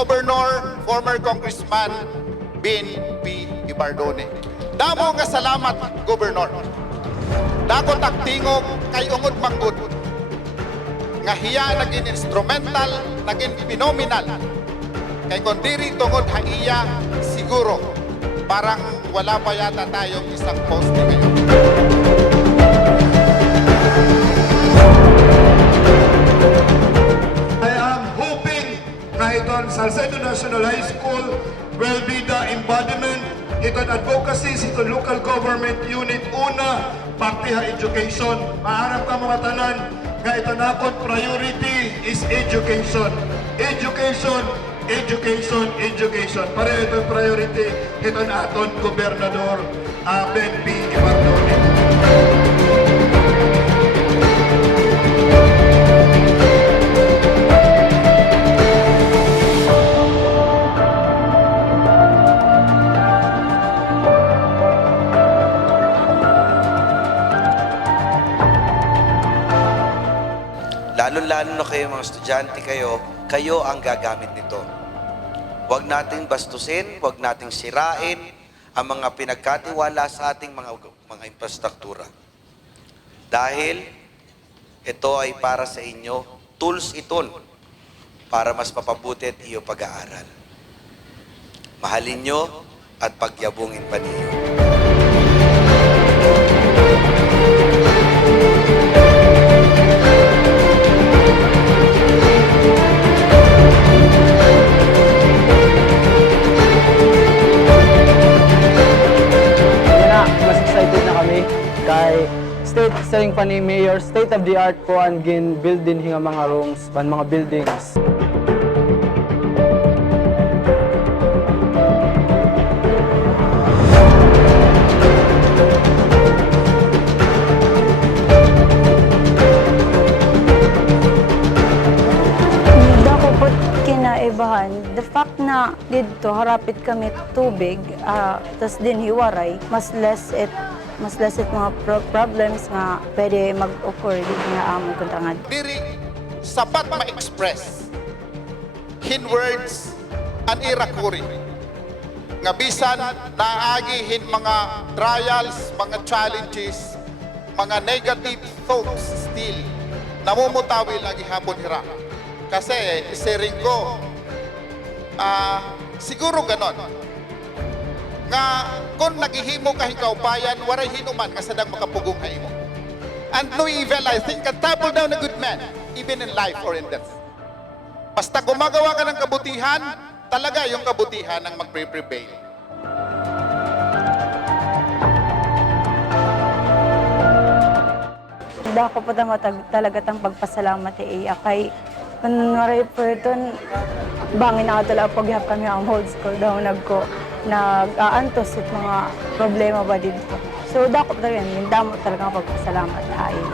Governor, former Congressman Ben Evardone. Damo nga salamat, Governor. Dako taktingog kay ungod manggod. Nga hiya naging instrumental, naging phenomenal. Kay kung diri tungod haiya, siguro parang wala pa yata tayong isang poste ngayon. I am hoping na itong Salcedo National High School will be the embodiment itong advocacy sa itong local government unit. Una, partiha education. Maharap ka mga tanan nga ito na akong priority is education. Education, education, education. Pareho itong priority ito na aton Gobernador Ben Evardone. Lalo-lalo na kayo mga estudyante kayo ang gagamit nito. Huwag nating bastusin, huwag nating sirain ang mga pinagkatiwala sa ating mga infrastruktura. Dahil ito ay para sa inyo, tools iton para mas mapabuti at iyong pag-aaral. Mahalin nyo at pagyabungin pa niyo. Kay state pa ni Mayor, state of the art po ang Guin building hinga mga rooms, mga buildings. Dako po kinaibahan, the fact na dito harapit kami tubig, tas din hiwaray, mas less mga problems nga pwede mag-occur dito nga among kontrangad. Diri sapat ma-express in words an irakuri nga bisan naagihin mga trials, mga challenges, mga negative thoughts still namumutawi lagi hapon hira. Kasi isiring ko siguro ganon nga kung naghihimo ka kaupayan, waray hinuman nga sadang makapugong haimo. And no evil, I think, can topple down a good man, even in life or in death. Basta gumagawa ka ng kabutihan, talaga yung kabutihan ang magpre-prevail. Dako po talaga tang pagpasalamat iya kay kunwari po ito, bangin na talaga paghihap kami ang whole school daw nag-aantos at mga problema ba dito. So, dako po talaga yun, damo talaga ang pagpasalamat na iya.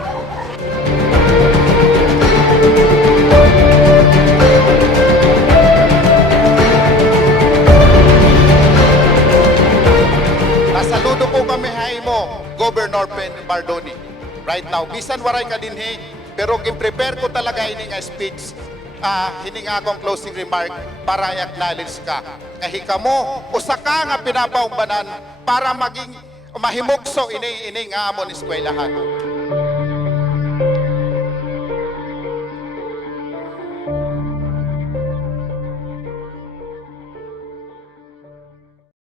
Nasaludo po kami haimo, Gobernador Ben Evardone. Right now, bisan waray ka dinhi, pero gi-prepare ko talaga ini nga speech, hininga akong closing remark para i-acknowledge ka. Kahika mo, usa ka nga pinapaumbanan para maging mahimugso ini nga amon eskwelahan.